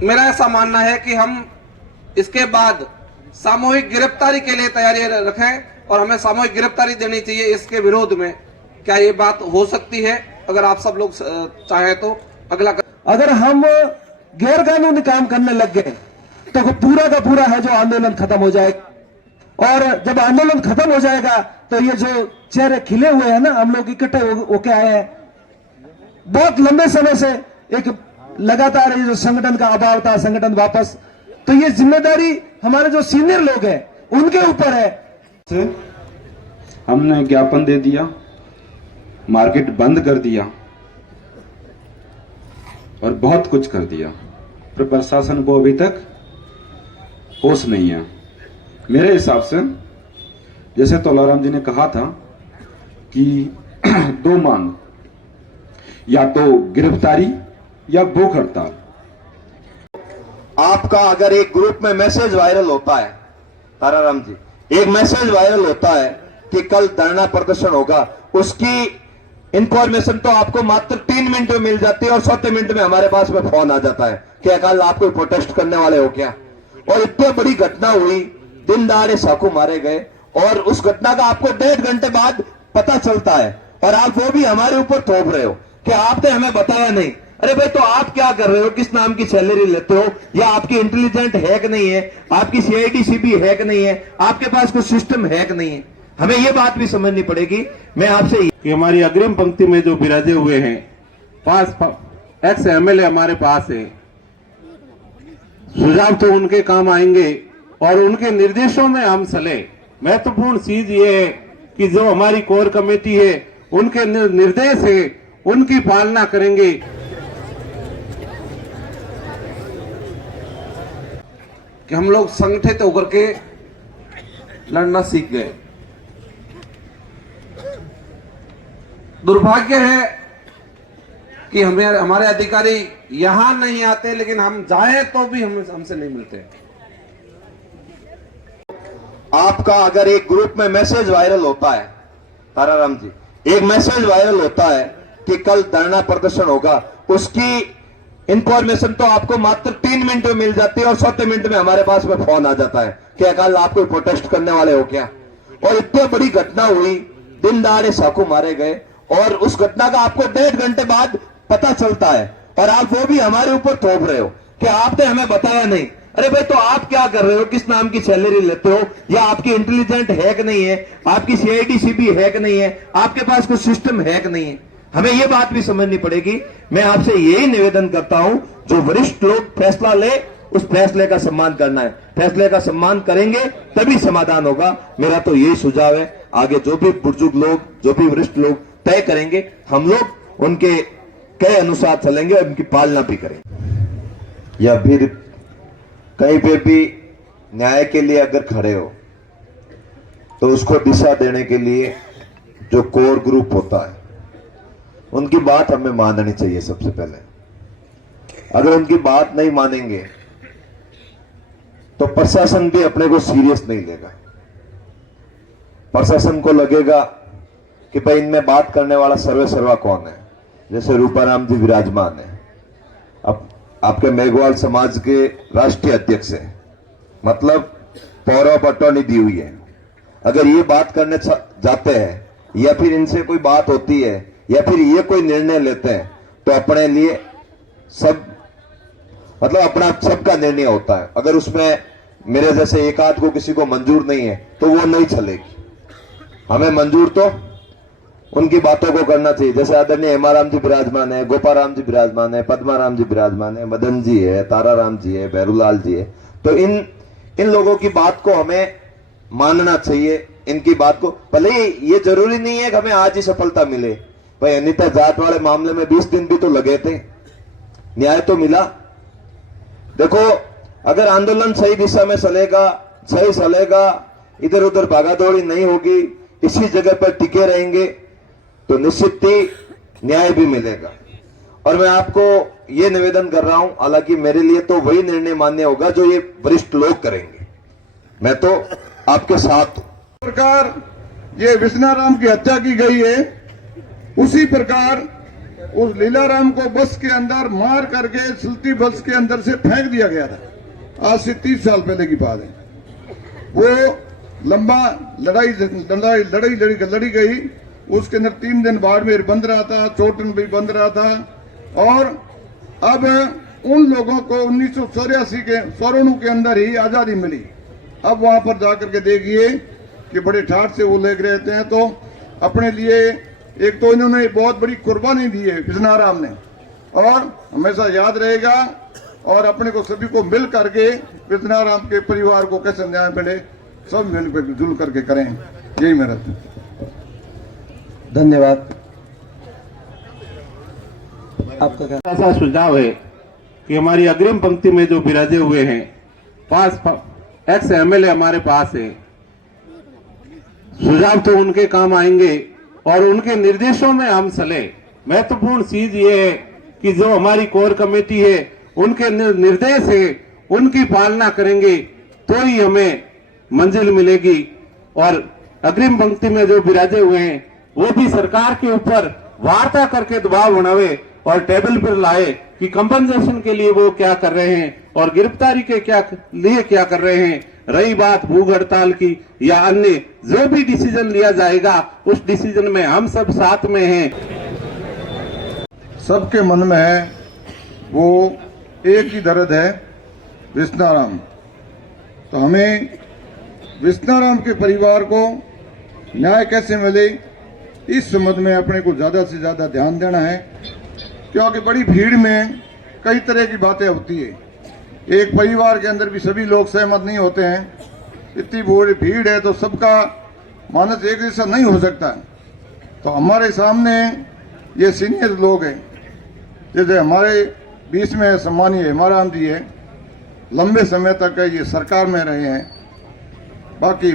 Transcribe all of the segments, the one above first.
मेरा ऐसा मानना है कि हम इसके बाद सामूहिक गिरफ्तारी के लिए तैयारी रखें और हमें सामूहिक गिरफ्तारी देनी चाहिए इसके विरोध में। क्या ये बात हो सकती है? अगर आप सब लोग चाहें तो अगला अगर हम गैर कानूनी काम करने लग गए तो पूरा का पूरा है जो आंदोलन खत्म हो जाएगा। और जब आंदोलन खत्म हो जाएगा तो ये जो चेहरे खिले हुए हैं ना, हम लोग इकट्ठे होके आए हैं, बहुत लंबे समय से एक लगातार ये जो संगठन का अभाव था, संगठन वापस, तो ये जिम्मेदारी हमारे जो सीनियर लोग हैं उनके ऊपर है। हमने ज्ञापन दे दिया, मार्केट बंद कर दिया और बहुत कुछ कर दिया, पर प्रशासन को अभी तक होश नहीं है। मेरे हिसाब से जैसे तोलाराम जी ने कहा था कि दो मांग, या तो गिरफ्तारी या भूख हड़ताल। आपका अगर एक ग्रुप में मैसेज वायरल होता है, ताराराम जी, एक मैसेज वायरल होता है कि कल धरना प्रदर्शन होगा, उसकी इंफॉर्मेशन तो आपको मात्र 3 मिनट में मिल जाती है और 7 मिनट में हमारे पास में फोन आ जाता है कि कल आप कोई प्रोटेस्ट करने वाले हो क्या। और इतनी बड़ी घटना हुई, दिन दहाड़े साकू मारे गए और उस घटना का आपको 1.5 घंटे बाद पता चलता है और आप वो भी हमारे ऊपर थोप रहे हो कि आपने हमें बताया नहीं। अरे भाई, तो आप क्या कर रहे हो? किस नाम की सैलरी लेते हो? या आपकी इंटेलिजेंट है कि नहीं है? आपकी सीआईडी है कि नहीं है? आपके पास कुछ सिस्टम है कि नहीं है? हमें ये बात भी समझनी पड़ेगी। मैं आपसे कि हमारी अग्रिम पंक्ति में जो विराजे हुए हैं 5 एक्स एमएलए हमारे पास है, सुझाव तो उनके काम आएंगे और उनके निर्देशों में हम चले। महत्वपूर्ण चीज ये है कि जो हमारी कोर कमेटी है उनके निर्देश है, उनकी पालना करेंगे। कि हम लोग संगठित होकर के लड़ना सीख गए। दुर्भाग्य है कि हमारे अधिकारी यहां नहीं आते, लेकिन हम जाएं तो भी हमसे नहीं मिलते। आपका अगर एक ग्रुप में मैसेज वायरल होता है, ताराराम जी, एक मैसेज वायरल होता है कि कल धरना प्रदर्शन होगा, उसकी इंफॉर्मेशन तो आपको मात्र 3 मिनट में मिल जाती है और 7 मिनट में हमारे पास में फोन आ जाता है कि कल आप कोई प्रोटेस्ट करने वाले हो क्या। और इतनी बड़ी घटना हुई, दिन दहाड़े साकू मारे गए और उस घटना का आपको 1.5 घंटे बाद पता चलता है और आप वो भी हमारे ऊपर थोप रहे हो कि आपने हमें बताया नहीं। अरे भाई, तो आप क्या कर रहे हो? किस नाम की सैलरी लेते हो? या आपकी इंटेलिजेंट है कि नहीं है? आपकी सीआईडी है कि नहीं है? आपके पास कुछ सिस्टम है कि नहीं है? हमें यह बात भी समझनी पड़ेगी। मैं आपसे यही निवेदन करता हूं, जो वरिष्ठ लोग फैसला ले उस फैसले का सम्मान करना है। फैसले का सम्मान करेंगे तभी समाधान होगा। मेरा तो यही सुझाव है। आगे जो भी बुजुर्ग लोग, जो भी वरिष्ठ लोग तय करेंगे, हम लोग उनके कहे अनुसार चलेंगे और उनकी पालना भी करेंगे। या फिर कहीं पे भी न्याय के लिए अगर खड़े हो तो उसको दिशा देने के लिए जो कोर ग्रुप होता है उनकी बात हमें माननी चाहिए। सबसे पहले अगर उनकी बात नहीं मानेंगे तो प्रशासन भी अपने को सीरियस नहीं लेगा। प्रशासन को लगेगा कि भाई इनमें बात करने वाला सर्वे सर्वा कौन है। जैसे रूपाराम जी विराजमान है, अब आपके मेघवाल समाज के राष्ट्रीय अध्यक्ष है, मतलब पौरव पटौनी दी हुई है। अगर ये बात करने जाते हैं या फिर इनसे कोई बात होती है या फिर ये कोई निर्णय लेते हैं तो अपने लिए सब, मतलब अपना सबका निर्णय होता है। अगर उसमें मेरे जैसे एक आध को किसी को मंजूर नहीं है तो वो नहीं चलेगी। हमें मंजूर तो उनकी बातों को करना चाहिए। जैसे आदरणीय हेमाराम जी विराजमान है, गोपाराम जी विराजमान है, पद्माराम जी विराजमान है, मदन जी है, ताराराम जी है, भैरूलाल जी है, तो इन लोगों की बात को हमें मानना चाहिए। इनकी बात को, भले ये जरूरी नहीं है कि हमें आज ही सफलता मिले। भाई अनिता जाट वाले मामले में 20 दिन भी तो लगे थे, न्याय तो मिला। देखो, अगर आंदोलन सही दिशा में चलेगा, सही चलेगा, इधर उधर भागादौड़ी नहीं होगी, इसी जगह पर टिके रहेंगे तो निश्चित ही न्याय भी मिलेगा। और मैं आपको ये निवेदन कर रहा हूं, हालांकि मेरे लिए तो वही निर्णय मान्य होगा जो ये वरिष्ठ लोग करेंगे। मैं तो आपके साथ। प्रकार ये विश्वनाराम की हत्या की गई है, उसी प्रकार उस लीलाराम को बस के अंदर मार करके चलती बस के अंदर से फेंक दिया गया था। आज से 30 साल पहले की बात है। वो लंबा लड़ी गई। उसके अंदर 3 दिन बाड़मेर बंद रहा था, चोटन भी बंद रहा था। और अब उन लोगों को 1984 के 94 के अंदर ही आजादी मिली। अब वहां पर जाकर के देखिए कि बड़े ठाठ से वो लेकर रहते हैं। तो अपने लिए एक तो इन्होंने बहुत बड़ी कुर्बानी दी है विष्णाराम ने, और हमेशा याद रहेगा। और अपने को सभी को मिल करके विष्णाराम के परिवार को कैसे न्याय मिले, सब मिलजुल करके करें। यही मेरा धन्यवाद। आपका क्या? ऐसा सुझाव है कि हमारी अग्रिम पंक्ति में जो विराजे हुए हैं 5 एक्स एमएलए हमारे पास है, सुझाव तो उनके काम आएंगे और उनके निर्देशों में हम चले। महत्वपूर्ण चीज ये है कि जो हमारी कोर कमेटी है उनके निर्देश है, उनकी पालना करेंगे तो ही हमें मंजिल मिलेगी। और अग्रिम पंक्ति में जो विराजे हुए हैं वो भी सरकार के ऊपर वार्ता करके दबाव बनावे और टेबल पर लाए कि कंपनसेशन के लिए वो क्या कर रहे हैं और गिरफ्तारी के लिए क्या कर रहे हैं। रही बात भूख हड़ताल की या अन्य जो भी डिसीजन लिया जाएगा उस डिसीजन में हम सब साथ में हैं। सबके मन में है वो एक ही दर्द है, विष्णाराम। तो हमें विष्णाराम के परिवार को न्याय कैसे मिले, इस संबंध में अपने को ज्यादा से ज्यादा ध्यान देना है। क्योंकि बड़ी भीड़ में कई तरह की बातें होती है। एक परिवार के अंदर भी सभी लोग सहमत नहीं होते हैं। इतनी बड़ी भीड़ है तो सबका मानस एक जैसा नहीं हो सकता। तो हमारे सामने ये सीनियर लोग हैं, जैसे हमारे बीच में सम्मानीय हेमाराम जी है, लंबे समय तक ये सरकार में रहे हैं। बाकी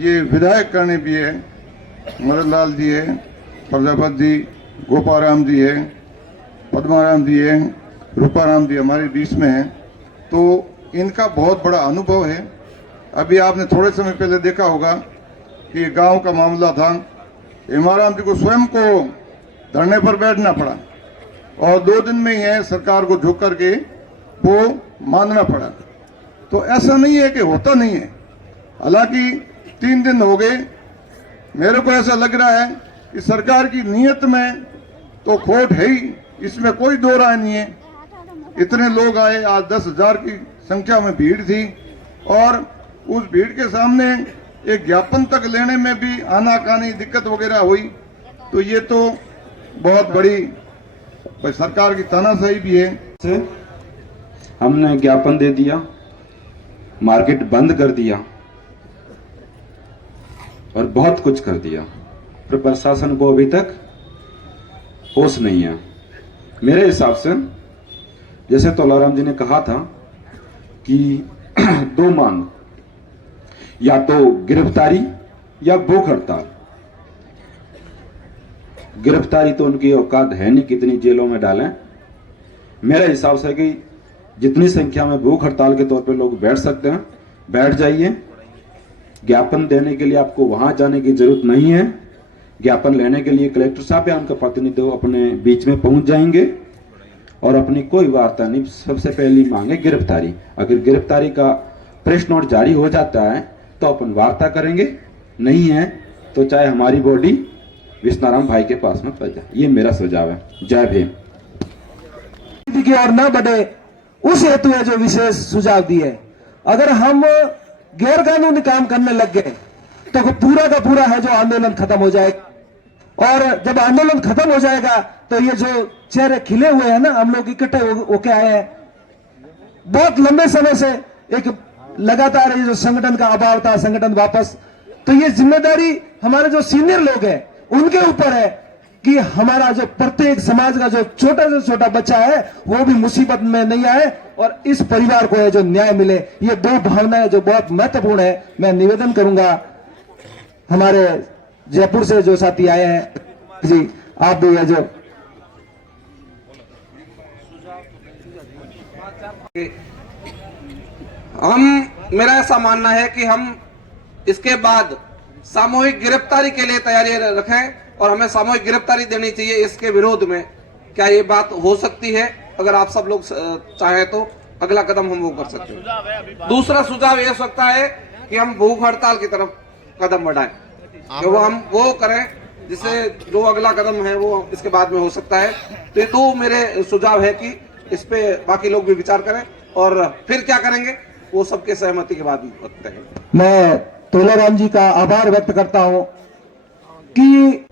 ये विधायक करने भी है, मदन लाल जी है, प्रजापति जी, गोपाराम जी है, पद्माराम जी है, रूपाराम जी हमारे बीच में है। तो इनका बहुत बड़ा अनुभव है। अभी आपने थोड़े समय पहले देखा होगा कि गांव का मामला था, हेमाराम जी को स्वयं को धरने पर बैठना पड़ा और 2 दिन में ही है सरकार को झुक करके वो मानना पड़ा। तो ऐसा नहीं है कि होता नहीं है। हालांकि 3 दिन हो गए, मेरे को ऐसा लग रहा है कि सरकार की नीयत में तो खोट है ही, इसमें कोई दो राय नहीं है। इतने लोग आए, आज 10,000 की संख्या में भीड़ थी और उस भीड़ के सामने एक ज्ञापन तक लेने में भी आनाकानी दिक्कत वगैरह हुई। तो ये तो बहुत बड़ी सरकार की तानाशाही भी है। हमने ज्ञापन दे दिया, मार्केट बंद कर दिया और बहुत कुछ कर दिया, पर प्रशासन को अभी तक होश नहीं है। मेरे हिसाब से जैसे तोलाराम जी ने कहा था कि 2 मांग, या तो गिरफ्तारी या भूख हड़ताल। गिरफ्तारी तो उनकी औकात है नहीं, कितनी जेलों में डालें। मेरे हिसाब से कि जितनी संख्या में भूख हड़ताल के तौर पे लोग बैठ सकते हैं बैठ जाइए। ज्ञापन देने के लिए आपको वहां जाने की जरूरत नहीं है। ज्ञापन लेने के लिए कलेक्टर साहब या उनका प्रतिनिधि अपने बीच में पहुंच जाएंगे और अपनी कोई वार्ता नहीं, सबसे पहली मांग है गिरफ्तारी। अगर गिरफ्तारी का प्रेस नोट जारी हो जाता है तो अपन वार्ता करेंगे, नहीं है तो चाहे हमारी बॉडी विष्णाराम भाई के पास में पहुंच जाए। ये मेरा सुझाव है। जय भीम। की ओर न बढ़े उस हेतु है जो विशेष सुझाव दिए। अगर हम गैर कानूनी काम करने लग गए तो पूरा का पूरा है जो आंदोलन खत्म हो जाएगा। और जब आंदोलन खत्म हो जाएगा तो ये जो चेहरे खिले हुए हैं ना, हम लोग इकट्ठे होके आए हैं, बहुत लंबे समय से एक लगातार ये जो संगठन का अभाव था, संगठन वापस, तो ये जिम्मेदारी हमारे जो सीनियर लोग हैं उनके ऊपर है कि हमारा जो प्रत्येक समाज का जो छोटा से छोटा बच्चा है वो भी मुसीबत में नहीं आए और इस परिवार को है जो न्याय मिले। ये 2 भावनाएं जो बहुत महत्वपूर्ण है। मैं निवेदन करूंगा हमारे जयपुर से जो साथी आए हैं जी, आप भी है जो मेरा ऐसा मानना है कि हम इसके बाद सामूहिक गिरफ्तारी के लिए तैयारी रखें और हमें सामूहिक गिरफ्तारी देनी चाहिए इसके विरोध में। क्या ये बात हो सकती है? अगर आप सब लोग चाहें तो अगला कदम हम वो कर सकते हैं। दूसरा सुझाव ये हो सकता है कि हम भूख हड़ताल की तरफ कदम बढ़ाएं, कि वो हम वो करें जिससे जो अगला कदम है वो इसके बाद में हो सकता है। तो ये दो मेरे सुझाव है कि इस पे बाकी लोग भी विचार करें और फिर क्या करेंगे वो सबके सहमति के बाद तय करेंगे। मैं तोलाराम जी का आभार व्यक्त करता हूं कि